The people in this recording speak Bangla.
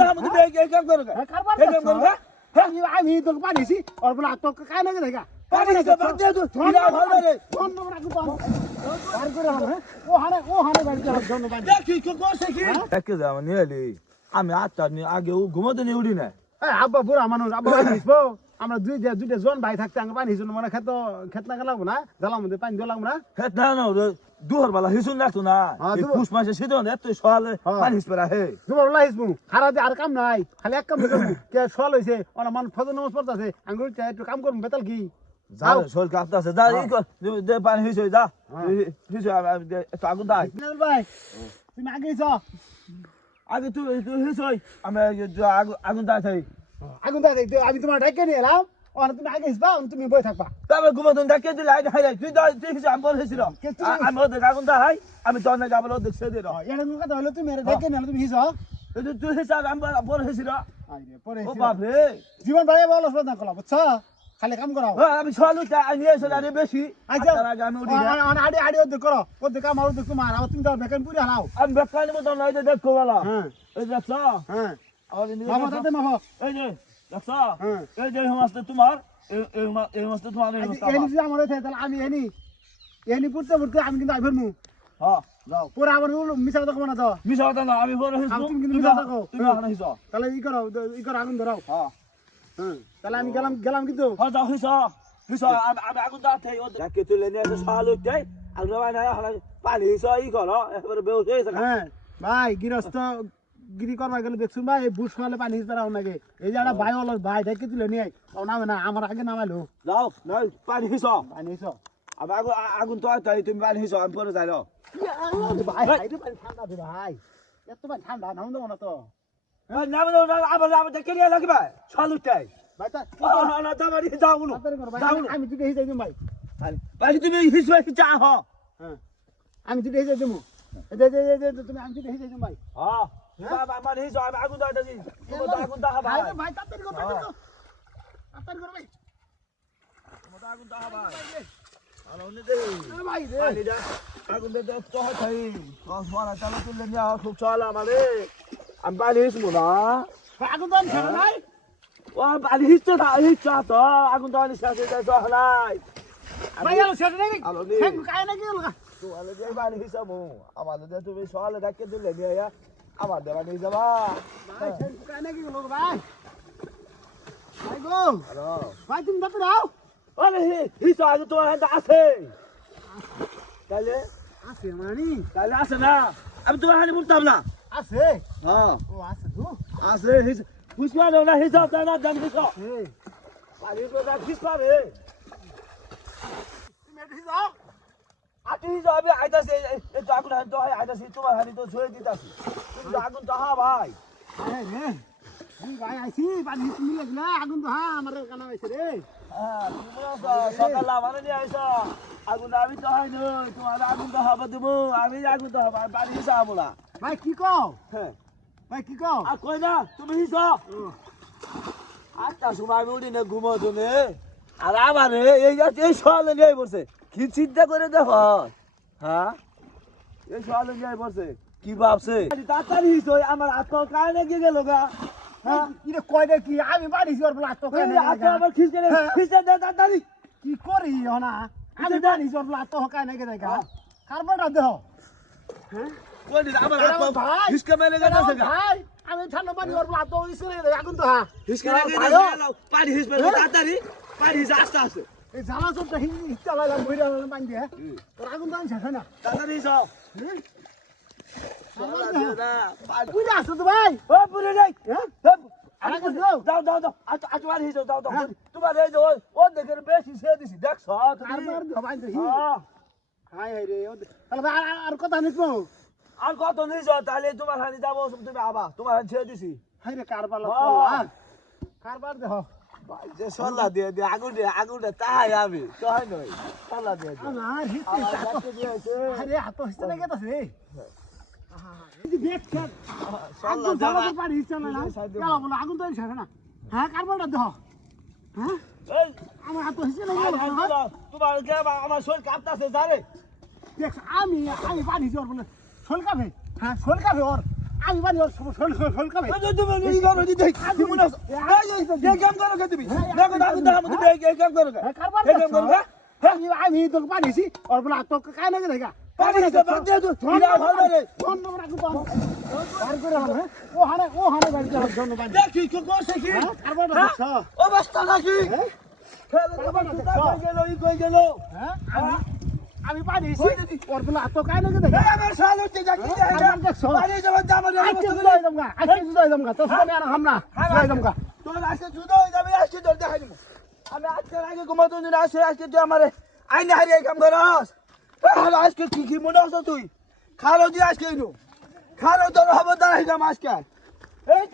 দাও মধ্যে এই কাম করো কারবার এই কাম করো আমি তো পানিছি আর বলে তো কায় না দেখা পানি তো বাদ দে তুই ইলা ভালো রে ফোন নম্বর আগে তো বার করে হবে ও হানে বাড়ি যাওয়ার জন্য বাড়ি দেখি কি করছে কি দেখে যা মানে এলি আমি আটটা আগে ও ঘুমোতে নিয়ে উঠি না আব্বা বুড়া মানুষ আব্বা নিসবো আমরা দুইটা জন ভাই থাকতে আগে পানি হিসুন মানে খেত না লাগবো না জালার মধ্যে পানি দেওয়া লাগবো না খেত না না দুহর বেলা হিসুন রাখতো না পুষ মাসে শীত এত সকালে পানি হিসপেরা হে তোমার ওলা হিসবু খারা দিয়ে আর কাম নাই খালি এক কাম করবো কে সল হয়েছে ওরা মানুষ ফজর নামাজ পড়তেছে আঙ্গুল একটু কাম করবো বেতাল কি যাও শোল কাঁপতাছে যা এই দে পানি হিসই যা হিসই একটু আগুন দাই ভাই তুমি আগে যাও আগে তুই হিসই আমি আগুন দাই থাই আগুন দাই আমি তোমার ডাইকে নিয়ে এলাম ওরা তুমি আগে হিসবা তুমি বই থাকবা তারপর ঘুমাতন ডাকে দিলে হাই তুই তুই হিসই আমি বল হিসিল আমি ওদের আগুন দাই আমি তোর নাকি আবার ওদের ছেড়ে দিল এটা কথা হলো তুমি এর ডাইকে নিয়ে তুমি হিসো তুই হিসাব আমি বল হিসিল পরে ও বাপ রে জীবন ভাই বল না কলা বুঝছো খালি কাম করাও আমি সলু আমি এসে আরে বেশি আচ্ছা আমি উঠি না আড়ি আড়ি ওদের করো ওদের কাম আর ওদের তোমার আর তুমি তো বেকান পুরি হারাও আমি বেকানি মতো নয় যে দেখো বলা হ্যাঁ এই দেখছ হ্যাঁ আর মামা তাতে মামা এই যে দেখছ হ্যাঁ এই যে মাছটা তোমার এই মাছটা তোমার এনি যদি আমার হইছে তাহলে আমি এনি পড়তে আমি কিন্তু আইবার মু হ্যাঁ যাও পরে আবার মিছা কথা কমা না তো মিছা কথা না আমি বড় হইছি তুমি কিন্তু মিছা কথা কও তুমি আনা হইছ তাহলে ই করো আগুন ধরাও হ্যাঁ হ্যাঁ তাহলে আমি গেলাম কিন্তু হ্যাঁ যাও হইছ আমি আগুন দাঁতে ও দেখে তুলে নিয়ে এসে সালু যাই আর নয় না পানি হইছ ই করো একবারে বেউস হইছে হ্যাঁ ভাই গৃহস্থ গিরি করবা গেলে দেখছুন ভাই এই বুশ খালে পানি হিসেবে রাও নাকি এই যে একটা ভাই হলো ভাই দেখে তুলে নিয়ে আই নামে না আমার আগে নামাইলো যাও নয় পানি হইছ পানি হিস আমি আগুন তো তুমি পানি হইছ আমি পরে যাই র ভাই পানি ঠান্ডা দে ভাই এত পানি ঠান্ডা নাম দেবো না তো আবার দেখে নিয়ে লাগবে সালুটাই ভাই তা যাও বলো আমি দুটো হিসেবে দিম ভাই পানি তুমি হিসবে চা হ হ্যাঁ আমি দুটো হিসেবে দিমু তুমি আমি দুটো হিসেবে দিম ভাই হ্যাঁ আমার হিস আমি আগুন দাইতাছি তুমি আগুন দাও ভাই ভাই তাড়াতাড়ি করো তাড়াতাড়ি করো ভাই তুমি আগুন দাও ভাই আলো নে দে ভাই রে পানি দা আগুন দে তো হয় কস মারা চালা তুলে নিয়া খুব চলা আমারে আমি পানি হিসবো না আগুন দাও না ভাই ও পানি হিসছে না হিসছা তো আগুন দাও নি শেষ হয়ে যায় তো হলাই ভাই আলো শেষ নাকি আলো নে কায় নাকি লগা তো আলো দে পানি হিসাবো আমাদের দে তুমি সকালে ডাকে দিলে নিয়া আমার দেবা নিয়ে যাবা ভাই কায় নাকি লগা ভাই ভাই গো হ্যালো ভাই তুমি দেখো দাও আরে হিসা আজ তোমার হাতে আছে তাহলে আছে মানি তাহলে আছে না আমি তোমার হাতে বলতাম না আছে হ্যাঁ ও আছে তো আছে হিসা বুঝবা না হিসাব তাই না জান হিসা এই পানি তো না হিস পাবে তুমি এটা যাও আটি হিসা আমি আইতাছি এই তো আগুন তো হয় আইতাছি তোমার হাতে তো ছুঁয়ে দিতাছি তুমি আগুন তো হা ভাই আরে রে আমি ভাই আইছি পানি তুমি লাগলা আগুন তো হ্যাঁ আমার কানা হইছে রে হ্যাঁ তুমি সকালে আমার নিয়ে আইসা আগুন আমি তো হয় না তোমার আগুন তো হবে দেবো আমি আগুন তো হবে পানি হিসা হবো না ভাই কি কও হ্যাঁ ভাই কি কও আর কই না তুমি হিসা আটটার সময় আমি উঠি না ঘুমো শুনে আর আমার এই সকালে নিয়ে পড়ছে কি চিন্তা করে দেখো হ্যাঁ এই সকালে নিয়ে পড়ছে কি ভাবছে তাড়াতাড়ি হিসো আমার হাত কায় না গিয়ে গেল গা হ্যাঁ এটা কয়টা কি আমি বাড়ি যাওয়ার বলে আত্ম কানে হাতে আমার খিচকে খিচে দে তাড়াতাড়ি কি করি না আমি বাড়ি যাওয়ার বলে আত্ম কানে গে দেখা কারবারটা দেহ হ্যাঁ কই দিন আমার হাত ভাই খিচকে মেলে গেছে গা ভাই আমি ঠান্ডা পানি যাওয়ার বলে আত্ম হইছে রে আগুন তো হ্যাঁ খিচকে মেলে পানি হিস মেলে তাড়াতাড়ি পানি হিস আস্তে আস্তে এই জ্বালা সবটা হিচ্ছা লাগাম বইরা পানি দিয়ে তোর আগুন তো আমি শেষ না তাড়াতাড়ি হিস বুঝে আসো তো ভাই ও পুরে যাই হ্যাঁ আগে দাও দাও দাও দাও আজ আর হিস দাও দাও তোমার এই যে ও দেখে বেশি সে দিছি দেখছো তুমি আর ভাই তো হ্যাঁ হাই হাই রে তাহলে ভাই আর কথা নিছো আর কত নিছ তাহলে তোমার হানি যাবো তুমি আবা তোমার হানি ছেড়ে দিছি হাই রে কারবার কারবার দেহ যে সল্লা দিয়ে দিয়ে আগুনটা তাহাই আমি তাহাই নই সল্লা দিয়ে দিয়ে আমার হিতে আরে হাত হিতে লাগে তাছে এই যে দেখ খেত সল্লা আগুন দেবা জ্বালাতে পারি হিতে না কেন বল আগুন তো শেষ না হ্যাঁ কারবারটা দেহ হ্যাঁ এই আমার হাত হিতে লাগে তোমার কে আমার শরীর কাঁপতাছে জারে দেখ আমি পানি যাওয়ার বলে শোল কাফে হ্যাঁ শোল কাফে ওর আমি পানি ওর শোল খাবে তুমি এই করো দি দেখ কি মনে আছে এই কাম করো কে তুমি দেখো দাদু দাম তুমি এই কাম করো কে কারবার এই কাম করো আমি তো পানিছি ওর বলা তো কাই না দেখা পানি দিতে বাদ দে তুই ইরা ভালো রে ফোন নম্বর রাখো আর করে হবে ও হানে গাড়ি চালার জন্য পানি দেখি কি করছে কি কারবার দেখছ অবস্থা নাকি কই গেল হ্যাঁ আমি পানিছি ওর বলা তো কাই না দেখা আমার শালো তে যাকি পানি জমা দাম আজকে জুদাই দমগা তো শুনে আর হামনা জুদাই দমগা তোর আজকে জুদো হয়ে যাবে আজকে তোর দেখাই দিব আমি আজকে আগে ঘুমাতো দিন আজকে তুই আমারে আইনে হারিয়ে কাম করস আজকে কি মনে হচ্ছে তুই খালো দি আজকে খালো তোর খবরদার হইলাম আজকে এই